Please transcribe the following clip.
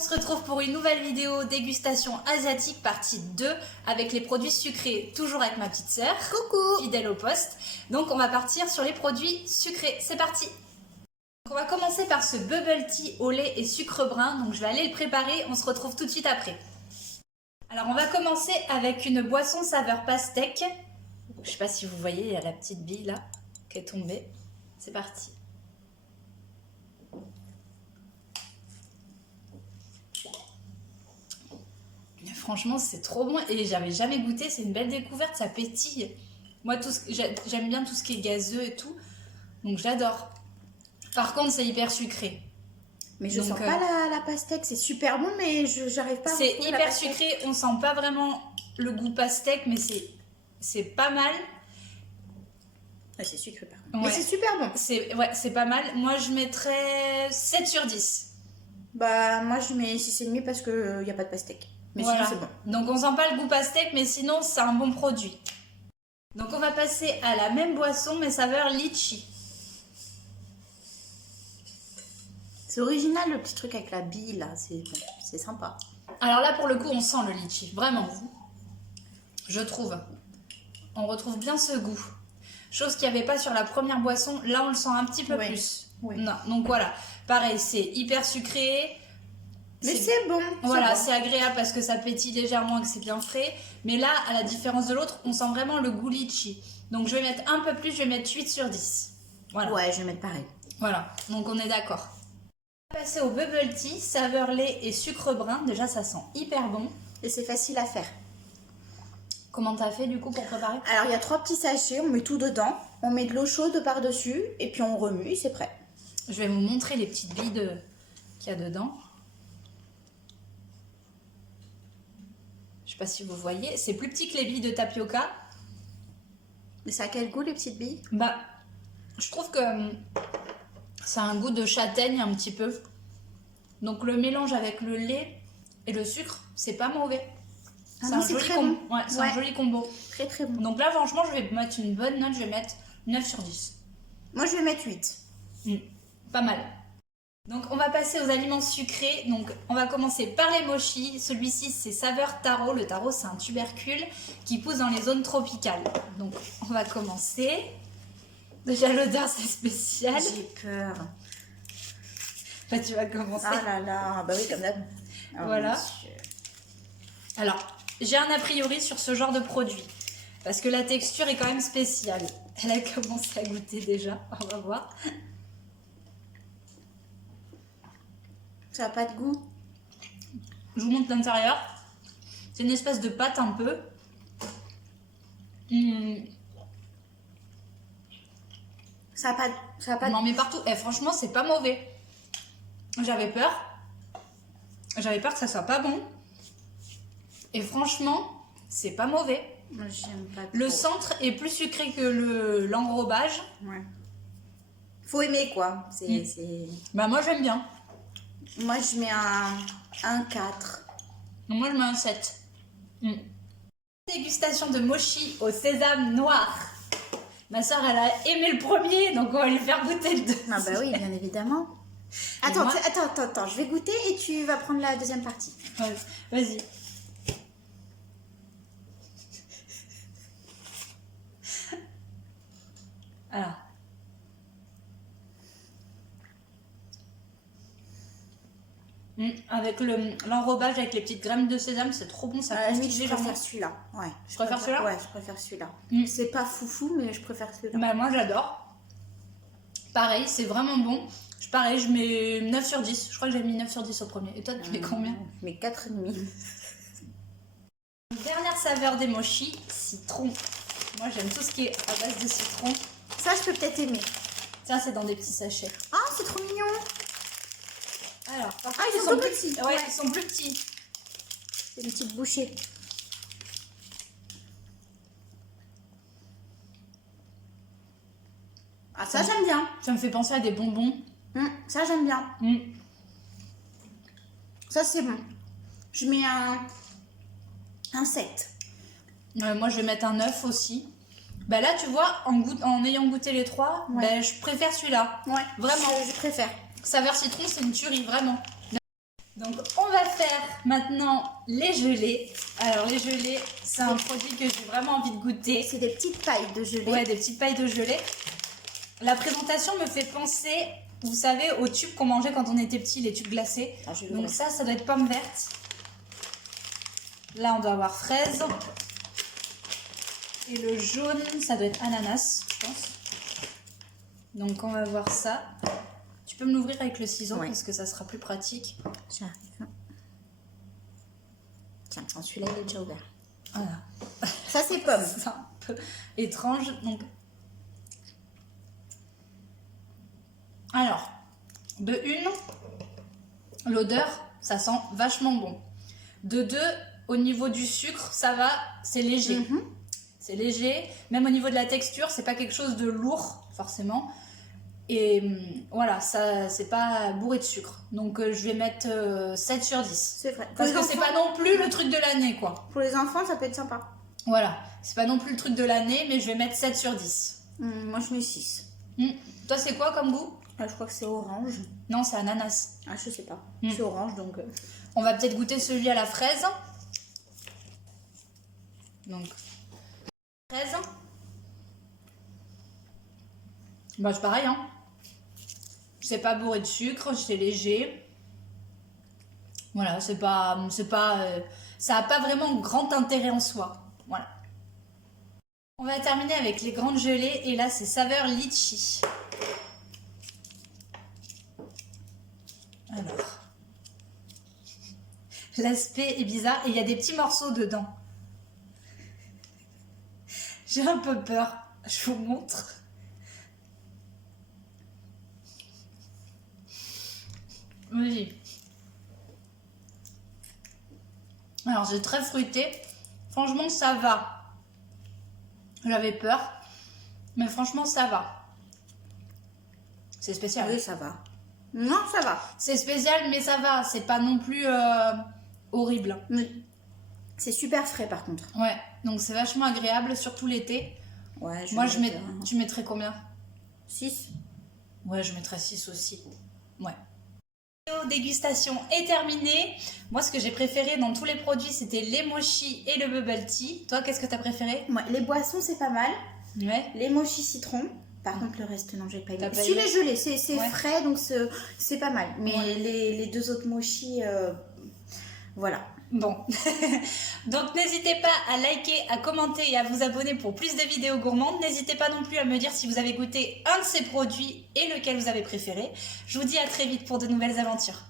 On se retrouve pour une nouvelle vidéo dégustation asiatique partie 2 avec les produits sucrés, toujours avec ma petite sœur. Coucou! Fidèle au poste. Donc on va partir sur les produits sucrés. C'est parti! Donc, on va commencer par ce bubble tea au lait et sucre brun. Donc je vais aller le préparer, on se retrouve tout de suite après. Alors on va commencer avec une boisson saveur pastèque. Je sais pas si vous voyez, il y a la petite bille là qui est tombée. C'est parti. Franchement, c'est trop bon et j'avais jamais goûté. C'est une belle découverte, ça pétille. Moi, j'aime bien tout ce qui est gazeux et tout, donc j'adore. Par contre, c'est hyper sucré. Mais je sens pas la pastèque, c'est super bon, mais j'arrive pas à c'est hyper sucré, on sent pas vraiment le goût pastèque, mais c'est pas mal. Ouais, c'est sucré par contre. Ouais. Mais c'est super bon. C'est pas mal. Moi, je mettrais 7 sur 10. Bah, moi je mets 6,5 parce qu'il n'y a pas de pastèque. Mais voilà. sinon, c'est bon. Donc, on sent pas le goût pastèque, mais sinon, c'est un bon produit. Donc, on va passer à la même boisson, mais saveur litchi. C'est original le petit truc avec la bille là, c'est sympa. Alors là, pour le coup, on sent le litchi, vraiment. Je trouve. On retrouve bien ce goût. Chose qu'il n'y avait pas sur la première boisson. Là, on le sent un petit peu plus. Oui. Non, donc voilà. Pareil, c'est hyper sucré. Mais c'est bon. Voilà, bon. c'est agréable parce que ça pétille légèrement et que c'est bien frais. Mais là, à la différence de l'autre, on sent vraiment le goût litchi. Donc je vais mettre un peu plus, je vais mettre 8 sur 10. Voilà. Ouais, je vais mettre pareil. Voilà, donc on est d'accord. On va passer au bubble tea, saveur lait et sucre brun. Déjà, ça sent hyper bon. Et c'est facile à faire. Comment t'as fait du coup pour préparer? Alors il y a 3 petits sachets, on met tout dedans. On met de l'eau chaude par-dessus et puis on remue et c'est prêt. Je vais vous montrer les petites billes qu'il y a dedans. Je sais pas si vous voyez, c'est plus petit que les billes de tapioca. Mais ça a quel goût les petites billes? Bah, je trouve que ça a un goût de châtaigne un petit peu. Donc le mélange avec le lait et le sucre, c'est pas mauvais. Ah C'est non, un c'est joli très combo. bon. Ouais, c'est un joli combo. Très très bon. Donc là, franchement, je vais mettre une bonne note, je vais mettre 9 sur 10. Moi je vais mettre 8. Pas mal. Donc on va passer aux aliments sucrés. Donc on va commencer par les mochis. Celui-ci c'est saveur taro. Le taro c'est un tubercule qui pousse dans les zones tropicales. Donc on va commencer. Déjà l'odeur c'est spécial. J'ai peur. Là tu vas commencer. Ah là là, bah oui comme d'hab. Oh, voilà. Monsieur. Alors j'ai un a priori sur ce genre de produit. Parce que la texture est quand même spéciale. Elle a commencé à goûter déjà. On va voir. Ça n'a pas de goût. Je vous montre l'intérieur. C'est une espèce de pâte un peu. Ça a pas On en met partout. Et franchement, c'est pas mauvais. J'avais peur. J'avais peur que ça soit pas bon. Et franchement, c'est pas mauvais. Moi, j'aime pas trop. Le centre est plus sucré que l'enrobage. Ouais. Faut aimer quoi. Bah moi, j'aime bien. Moi, je mets un 4. Donc, moi, je mets un 7. Dégustation de mochi au sésame noir. Ma soeur, elle a aimé le premier, donc on va lui faire goûter le deuxième. Ah bah oui, bien évidemment. Attends, je vais goûter et tu vas prendre la deuxième partie. Ouais, vas-y. Alors. Avec l'enrobage avec les petites graines de sésame, c'est trop bon. Ça À la limite, constitue je préfère celui-là. Ouais. Je préfère celui-là. Ouais, je préfère celui-là. C'est pas foufou, mais je préfère celui-là. Bah, moi, j'adore. Pareil, c'est vraiment bon. Pareil, je mets 9 sur 10. Je crois que j'ai mis 9 sur 10 au premier. Et toi, tu mets combien? Je mets 4,5. Dernière saveur des mochis, citron. Moi, j'aime tout ce qui est à base de citron. Ça, je peux peut-être aimer. Ça, c'est dans des petits sachets. Ah, c'est trop mignon. Alors, par Ah, contre, ils sont tout petits. Ouais, ils sont plus petits. C'est une petite bouchée. Ah, ça, j'aime bien. Ça me fait penser à des bonbons. Ça, j'aime bien. Ça, c'est bon. Je mets un 7. Moi, je vais mettre un 9 aussi. Bah là, tu vois, en ayant goûté les trois, Ouais. bah, je préfère celui-là. Ouais, Vraiment. je préfère. Saveur citron, c'est une tuerie, vraiment. Donc on va faire maintenant les gelées. Alors les gelées, c'est un produit que j'ai vraiment envie de goûter. C'est des petites pailles de gelée. Ouais, des petites pailles de gelée. La présentation me fait penser, vous savez, aux tubes qu'on mangeait quand on était petit, les tubes glacés. Ah, donc ça doit être pomme verte. Là on doit avoir fraise. Et le jaune, ça doit être ananas, je pense. Donc on va voir ça. Tu peux me l'ouvrir avec le ciseau parce que ça sera plus pratique. J'arrive. Tiens, celui-là il est déjà ouvert. Voilà. Ça c'est pomme. C'est un peu étrange. Donc... Alors, de une, l'odeur, ça sent vachement bon. De deux, au niveau du sucre, ça va, c'est léger. C'est léger. Même au niveau de la texture, c'est pas quelque chose de lourd, forcément. Et voilà, ça, c'est pas bourré de sucre. Donc je vais mettre 7 sur 10. C'est vrai. Parce que c'est pas non plus le truc de l'année, quoi. Pour les enfants, ça peut être sympa. Voilà, c'est pas non plus le truc de l'année, mais je vais mettre 7 sur 10. Moi, je mets 6. Toi, c'est quoi comme goût? Je crois que c'est orange. Non, c'est ananas. Ah, je sais pas. C'est orange, donc... On va peut-être goûter celui à la fraise. Donc, fraise. Bah, c'est pareil, hein. C'est pas bourré de sucre, c'est léger. Voilà, ça a pas vraiment grand intérêt en soi. Voilà. On va terminer avec les grandes gelées et là c'est saveur litchi. Alors, l'aspect est bizarre et il y a des petits morceaux dedans. J'ai un peu peur. Je vous montre. Oui. Alors, c'est très fruité. Franchement, ça va. J'avais peur. Mais franchement, ça va. C'est spécial. Oui, ça va. Non, ça va. C'est spécial, mais ça va. C'est pas non plus horrible. C'est super frais, par contre. Ouais. Donc, c'est vachement agréable, surtout l'été. Ouais, Moi, tu mettrais combien? 6. Ouais, je mettrais 6 aussi. Ouais. Dégustation est terminée. Moi, ce que j'ai préféré dans tous les produits, c'était les mochis et le bubble tea. Toi, qu'est-ce que tu as préféré? Ouais, les boissons, c'est pas mal. Ouais. Les mochis citron. Par contre, le reste, non, j'ai pas aimé. Pas Si, aimé les gelés, c'est Ouais. frais, donc c'est pas mal. Mais Ouais. les deux autres mochis, voilà. Bon. Donc, n'hésitez pas à liker, à commenter et à vous abonner pour plus de vidéos gourmandes. N'hésitez pas non plus à me dire si vous avez goûté un de ces produits et lequel vous avez préféré. Je vous dis à très vite pour de nouvelles aventures.